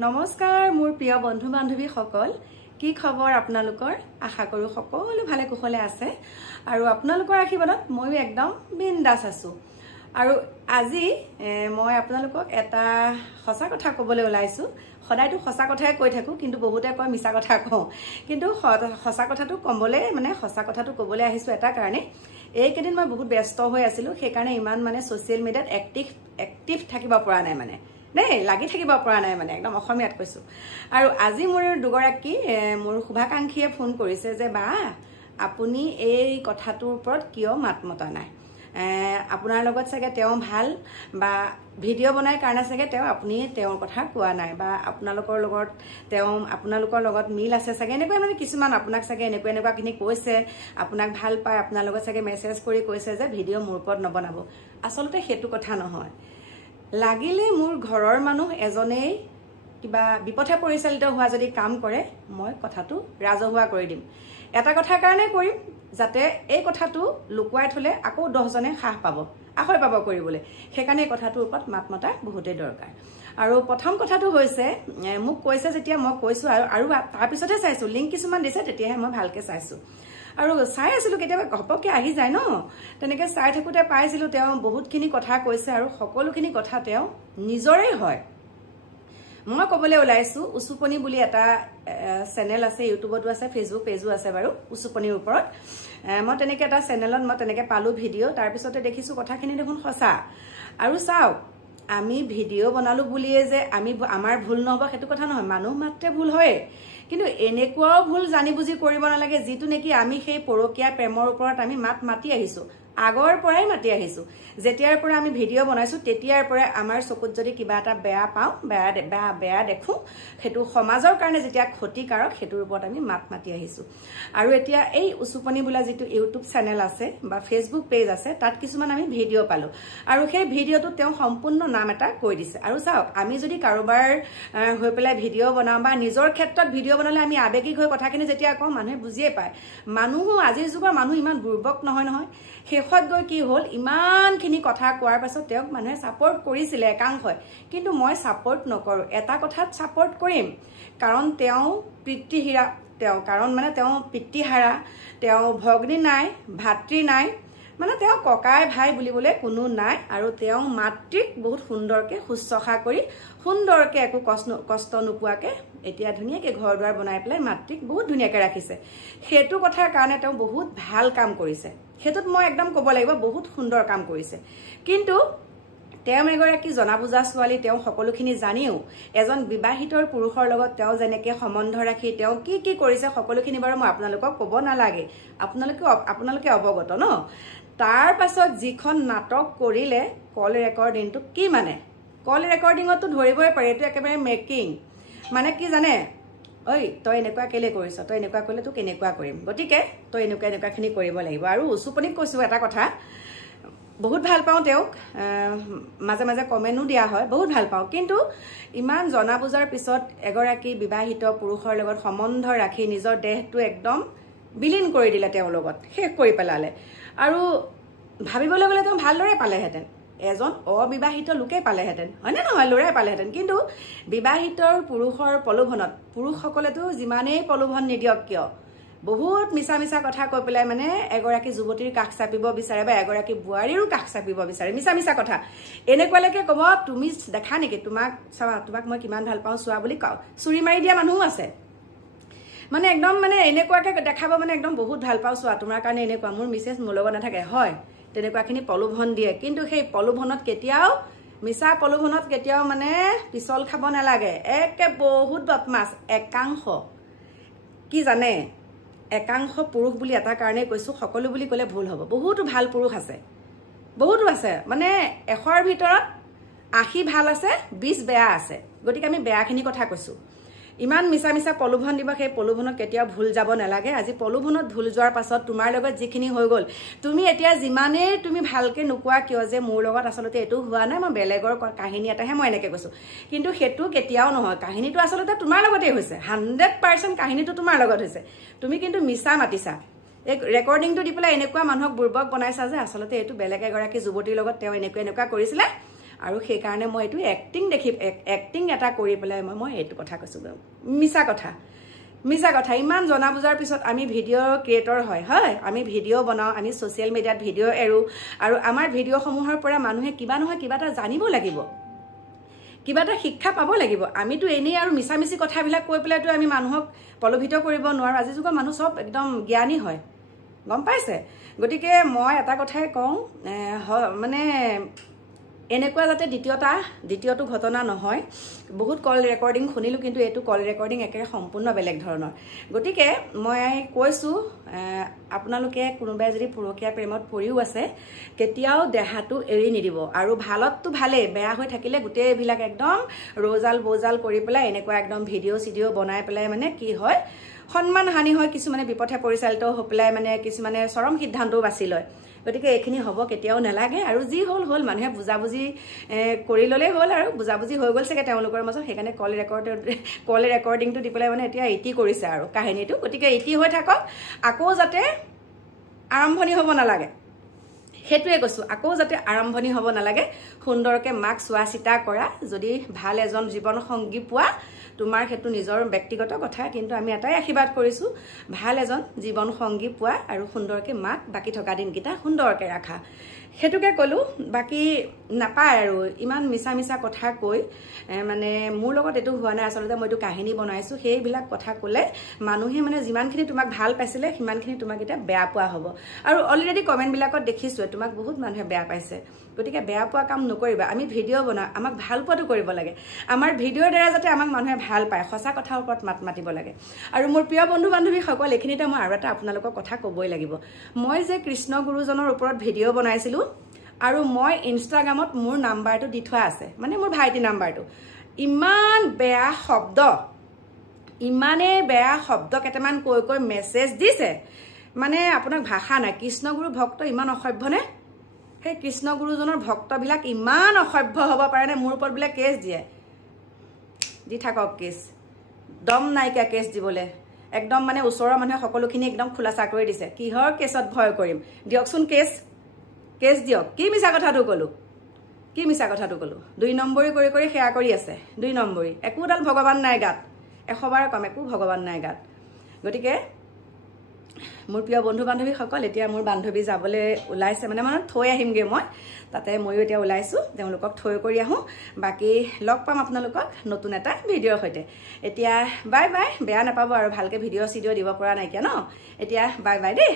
নমস্কাৰ মোৰ প্ৰিয় বন্ধু বান্ধৱী সকল কি খবৰ আপোনালোকৰ আশা কৰো সকলো ভালে কুশলে আছে আৰু আপোনালোকৰ আশীৰ্বাদত মই একদম বিন্দাস আছো আৰু আজি মই আপোনালোকক এটা সঁচা কথা ক'বলৈ ওলাইছো সদায়তো সঁচা কথাই কৈ থাকো কিন্তু বহুতে কয় মিছা কথা কওঁ কিন্তু সঁচা কথাটো কমলে সঁচা কথাটো ক'বলৈ আহিছো এটা কাৰণে এইকেদিন মই বহুত ব্যস্ত হৈ আছিলো সেই কাৰণে ইমান সোশ্যাল মিডিয়াত এক্টিভ থাকিব পৰা নাই নাই লাগি থাকিব পৰা নাই একদম অসমীয়াত কৈছো আৰু আজি মোৰ দুগৰাকী মোৰ শুভাকাংক্ষীয়ে ফোন কৰিছে যে বা আপুনি এই কথাটোৰ ওপৰত কিয় মাত মতা নাই আপোনাৰ লগত চাগে তেওঁ ভাল বা ভিডিঅ' বনাই কাৰণে চাগে আপুনি তেওঁৰ কথা কোৱা নাই বা আপোনালোকৰ লগত মিল আছে চাগে এনেকুৱা কিছুমান আপোনাক চাগে এনেকুৱা কিনি কৈছে আপোনাক ভাল পায় আপোনাৰ লগত চাগে মেছেজ কৰি কৈছে যে ভিডিঅ' মোৰ ওপৰত নবনাব আচলতে সেইটো কথা নহয় লাগিলে মোৰ ঘৰৰ মানুহ এজনেই কিবা বিপথে পৰিচালিত হোৱা যদি কাম কৰে মই কথাটো ৰাজহুৱা কৰি দিম এটা কথাৰ কাৰণে কৰিম যাতে এই কথাটো লুকুৱাই থলে আকৌ 10 জনে সাহ পাব আখৈ পাব কৰিবলৈ সেইকাৰণে কথাটোৰ ওপৰত মাত মতা বহুতেই দৰকাৰ আৰু প্ৰথম কথাটো হৈছে মোক কৈছে যেতিয়া মই কৈছো আৰু তাৰ পিছতে চাইছো লিংক কিছুমান দিছে তেতিয়াহে মই ভালকে চাইছো আৰু চাই আছিলো কেতিয়াবা ঘপককে আহি যায় ন তেনেকে চাই থাকোতে পাইছিলো তেওঁ বহুতখিনি কথা কৈছে আৰু সকলোখিনি কথা তেওঁ নিজৰে হয় মই ক'বলৈ ওলাইছো উচুপনি বুলি এটা চেনেল আছে ইউটিউবতো আছে ফেসবুক পেজো আছে বাৰু উচুপনিৰ ওপৰত মই তেনেকে এটা চেনেলত মই তেনেকে পালো ভিডিঅ' তাৰ পিছতে দেখিছো কথাখিনি দেখোন সঁচা আৰু চাওক আমি ভিডিঅ' বনালো বুলিয়ে যে আমাৰ ভুল নহব সেইটো কথা নহয় মানুহ মাত্ৰে ভুল হয় কিন্তু এনেকুৱাও ভুল জানি বুজি কৰিব নালাগে যিটো নেকি আমি সেই পৰকীয়া প্ৰেমৰ ওপৰত আমি মাতি আহিছো আগৰ পৰাই মাতি আহিছো যেতিয়াৰ পৰা আমি ভিডিঅ' বনাইছো তেতিয়াৰ পৰা আমাৰ চকুত যদি কিবা এটা বেয়া পাওঁ বেয়া দেখো সেইটো সমাজৰ কাৰণে যেতিয়া ক্ষতিকাৰক হেতুৰ ওপৰত আমি মাতি আহিছো আৰু এতিয়া এই উচুপনি বোলা যিটো ইউটিউব চেনেল আছে বা ফেসবুক পেজ আছে তাত কিছুমান আমি ভিডিঅ' পালো আৰু সেই ভিডিঅ'টো তেওঁ সম্পূৰ্ণ নাম এটা কৈ দিছে আৰু চাওক আমি যদি কাৰোবাৰ হৈ পেলাই ভিডিঅ' বনাও বা নিজৰ ক্ষেত্ৰত ভিডিঅ' বনালে আমি আবেগিক হৈ কথাখিনি যেতিয়া কওঁ মানুহে বুজিয়ে পায় মানুহো আজিৰ যুগৰ মানুহ ইমান দুৰ্বক নহয় শেষত গৈ কি হল ইমানখিনি কথা কোৱাৰ পাছত তেওঁক মানুহে সাপোৰ্ট কৰিছিলে একাংশই কিন্তু মই সাপোৰ্ট নকৰো এটা কথাত সাপোৰ্ট কৰিম কাৰণ তেওঁ পিতৃহীৰা তেওঁ পিতৃহাৰা তেওঁ ভগ্নী নাই ভাতৃ নাই তেওঁ ককাই ভাই বুলিবলৈ কোনো নাই আৰু তেওঁ মাতৃক বহুত সুন্দৰকে শুশ্ৰূষা কৰি সুন্দৰকে একো কষ্ট নোপোৱাকে এতিয়া ধুনীয়াকে ঘৰ দুৱাৰ বনাই পেলাই মাতৃক বহুত ধুনীয়াকে ৰাখিছে সেইটো কথাৰ কাৰণে তেওঁ বহুত ভাল কাম কৰিছে হেতুত মই একদম ক'ব লাগিব বহুত সুন্দৰ কাম কৰিছে কিন্তু তেওঁ এগৰাকী জনাবুজা ছোৱালী তেওঁ সকলোখিনি জানিও এজন বিবাহিতৰ পুৰুষৰ লগত তেওঁ যেনেকে সম্বন্ধ ৰাখি তেওঁ কি কৰিছে সকলোখিনি বাৰু মই আপোনালোকক ক'ব নালাগে আপোনালোকে অৱগত ন তাৰ পাছত যিখন নাটক কৰিলে কল ৰেকৰ্ডিংটো কি কল ৰেকৰ্ডিংতো ধৰিবই পাৰে এটো একেবাৰে মেকিং কি জানে ঐ তই এনেকুৱা কেলে কৰিছ তই এনেকুৱা কৰিলে তোক এনেকুৱা কৰিম গতিকে তই এনেকুৱাখিনি কৰিব লাগিব আৰু উচুপনিক কৈছো এটা কথা বহুত ভাল পাওঁ তেওঁক মাজে মাজে কমেন্টও দিয়া হয় বহুত ভাল পাওঁ কিন্তু ইমান জনা বুজাৰ পিছত এগৰাকী বিবাহিত পুৰুষৰ লগত সম্বন্ধ ৰাখি নিজৰ দেহটো একদম বিলীন কৰি দিলে তেওঁৰ লগত শেষ কৰি পেলালে আৰু ভাবিবলৈ গ'লে তেওঁ ভালদৰে পালেহেঁতেন এজন অবিবাহিত লোকে পালেহেঁতেন হয়নে নহয় লৰাই পালেহেঁতেন কিন্তু বিবাহিতৰ পুৰুষৰ প্ৰলোভনত পুৰুষসকলেতো যিমানেই প্ৰলোভন নিদিয়ক কিয় বহুত মিছা কথা কৈ পেলাই এগৰাকী যুৱতীৰ কাষ চাপিব বিচাৰে বা এগৰাকী বোৱাৰীৰো কাষ চাপিব বিচাৰে মিছা কথা এনেকুৱালৈকে ক'ব তুমি দেখা নেকি তোমাক মই কিমান ভাল পাওঁ চোৱা বুলি কওঁ চুৰি মাৰি দিয়া মানুহো আছে একদম এনেকুৱাকে দেখাব একদম বহুত ভাল পাওঁ চোৱা তোমাৰ কাৰণে এনেকুৱা মোৰ মিছেছ মোৰ লগত নাথাকে হয় তেনেকুৱাখিনি প্ৰলোভন দিয়ে কিন্তু সেই প্ৰলোভনত কেতিয়াও মিছা প্ৰলোভনত কেতিয়াও পিছল খাব নালাগে একে বহুত বদমাছ একাংশ কি জানে একাংশ পুৰুষ বুলি এটা কাৰণে কৈছো সকলো বুলি ক'লে ভুল হ'ব বহুতো ভাল পুৰুষ আছে বহুতো আছে 100ৰ ভিতৰত 80 ভাল আছে 20 বেয়া আছে গতিকে আমি বেয়াখিনি কথা কৈছো ইমান মিছা প্ৰলোভন দিব সেই প্ৰলোভনত কেতিয়াও ভুল যাব নালাগে আজি প্ৰলোভনত ভুল যোৱাৰ পাছত তোমাৰ লগত যিখিনি হৈ গ'ল তুমি এতিয়া যিমানে তুমি ভালকে নোকোৱা কিয় যে মোৰ লগত আচলতে এটো হোৱা নাই মই বেলেগৰ কাহিনী এটাহে মই এনেকে কৈছো কিন্তু হেতু কেতিয়াও নহয় কাহিনীটো আচলতে তোমাৰ লগতেই হৈছে 100% কাহিনীটো তোমাৰ লগত হৈছে তুমি কিন্তু মিছা মাতিছা এক ৰেকৰ্ডিংটো দি পেলাই এনেকুৱা মানুহক বুৰ্বক বনাইছা যে আচলতে এটো বেলেগ এগৰাকী যুৱতীৰ লগত তেওঁ এনেকুৱা কৰিছিলে আৰু সেইকাৰণে মই এইটো এক্টিং এটা কৰি পেলাই মই এইটো কথা কৈছোঁ। মিছা কথা ইমান জনা বুজাৰ পিছত আমি ভিডিঅ' ক্ৰিয়েটৰ হয় আমি ভিডিঅ' বনাওঁ, আমি ছ'চিয়েল মিডিয়াত ভিডিঅ' এৰোঁ আৰু আমাৰ ভিডিঅ'সমূহৰ পৰা মানুহে কিবা নহয় কিবা এটা জানিব লাগিব, কিবা এটা শিক্ষা পাব লাগিব। আমিতো এনেই আৰু মিছামিছি কথাবিলাক কৈ পেলাইতো আমি মানুহক প্ৰলোভিত কৰিব নোৱাৰোঁ। আজিৰ যুগৰ মানুহ চব একদম জ্ঞানী হয়, গম পাইছে? গতিকে মই এটা কথাই কওঁ, মানে এনেকুৱা যাতে দ্বিতীয়টো ঘটনা নহয়। বহুত কল ৰেকৰ্ডিং শুনিলোঁ, কিন্তু এইটো কল ৰেকৰ্ডিং একেবাৰে সম্পূৰ্ণ বেলেগ ধৰণৰ। গতিকে মই কৈছোঁ, আপোনালোকে কোনোবাই যদি পৰকীয়া প্ৰেমত পৰিও আছে, কেতিয়াও দেহাটো এৰি নিদিব। আৰু ভালততো ভালেই, বেয়া হৈ থাকিলে গোটেইবিলাক একদম ৰৌজাল বৌজাল কৰি পেলাই এনেকুৱা একদম ভিডিঅ' বনাই পেলাই মানে কি হয়, সন্মান হানি হয়। কিছুমানে বিপথে পৰিচালিত হৈ পেলাই মানে কিছুমানে চৰম সিদ্ধান্তও বাছি লয়। গতিকে এইখিনি হ'ব কেতিয়াও নালাগে। আৰু যি হ'ল মানুহে বুজাবুজি কৰি ল'লেই হ'ল, আৰু বুজাবুজি হৈ গ'ল চাগে তেওঁলোকৰ মাজত। সেইকাৰণে কল ৰেকৰ্ডিংটো দি পেলাই মানে এতিয়া ইতি কৰিছে আৰু কাহিনীটো। গতিকে ইতি হৈ থাকক, আকৌ যাতে আৰম্ভণি হ'ব নালাগে, সেইটোৱে কৈছোঁ। আকৌ যাতে আৰম্ভণি হ'ব নালাগে। সুন্দৰকৈ মাক চোৱা চিতা কৰা। যদি ভাল এজন জীৱন সংগী পোৱা, তোমাৰ সেইটো নিজৰ ব্যক্তিগত কথা, কিন্তু আমি এটাই আশীৰ্বাদ কৰিছোঁ, ভাল এজন জীৱন সংগী পোৱা আৰু সুন্দৰকৈ মাক বাকী থকা দিনকেইটা সুন্দৰকৈ ৰাখা। সেইটোকে ক'লোঁ। বাকী নাপায় আৰু ইমান মিছা কথা কৈ মানে মোৰ লগত এইটো হোৱা নাই। আচলতে মই এইটো কাহিনী বনাইছোঁ। সেইবিলাক কথা ক'লে মানুহে মানে যিমানখিনি তোমাক ভাল পাইছিলে সিমানখিনি তোমাক এতিয়া বেয়া পোৱা হ'ব। আৰু অলৰেডি কমেণ্টবিলাকত দেখিছোঁ তোমাক বহুত মানুহে বেয়া পাইছে। গতিকে বেয়া পোৱা কাম নকৰিবা। আমি ভিডিঅ' বনাওঁ, আমাক ভাল পোৱাটো কৰিব লাগে। আমাৰ ভিডিঅ'ৰ দ্বাৰা যাতে আমাক মানুহে ভাল পায়, সঁচা কথাৰ ওপৰত মাত মাতিব লাগে। আৰু মোৰ প্ৰিয় বন্ধু বান্ধৱীসকল, এইখিনিতে মই আৰু এটা আপোনালোকৰ কথা ক'বই লাগিব। মই যে কৃষ্ণ গুৰুজনৰ ওপৰত ভিডিঅ' বনাইছিলোঁ, আৰু মই ইনষ্টাগ্ৰামত মোৰ নাম্বাৰটো দি থোৱা আছে, মানে মোৰ ভাইটি নাম্বাৰটো। ইমানেই বেয়া শব্দ কেইটামান কৈ মেছেজ দিছে, মানে আপোনাক ভাষা নাই। কৃষ্ণগুৰু ভক্ত ইমান অসভ্যনে? সেই কৃষ্ণগুৰুজনৰ ভক্তবিলাক ইমান অসভ্য হ'ব পাৰেনে? মোৰ ওপৰত বোলে কেছ দিয়ে, দি থাকক কেছ, দম নাইকিয়া কেছ দিবলৈ। একদম মানে ওচৰৰ মানুহে সকলোখিনি একদম খোলাচা কৰি দিছে। কিহৰ কেছত ভয় কৰিম? দিয়কচোন কেছ দিয়ক। কি মিছা কথাটো ক'লোঁ? 2 নম্বৰী কৰি সেয়া কৰি আছে। 2 নম্বৰী, একোডাল ভগৱান নাই গাত। 100 বাৰ কম, একো ভগৱান নাই গাত। গতিকে মোৰ প্ৰিয় বন্ধু বান্ধৱীসকল, এতিয়া মোৰ বান্ধৱী যাবলৈ ওলাইছে, মানে থৈ আহিমগৈ মই। তাতে ময়ো এতিয়া ওলাইছোঁ, তেওঁলোকক থৈ কৰি আহোঁ। বাকী লগ পাম আপোনালোকক নতুন এটা ভিডিঅ'ৰ সৈতে। এতিয়া বাই বাই। বেয়া নাপাব আৰু ভালকৈ ভিডিঅ' দিব পৰা নাইকিয়া ন। এতিয়া বাই বাই দেই।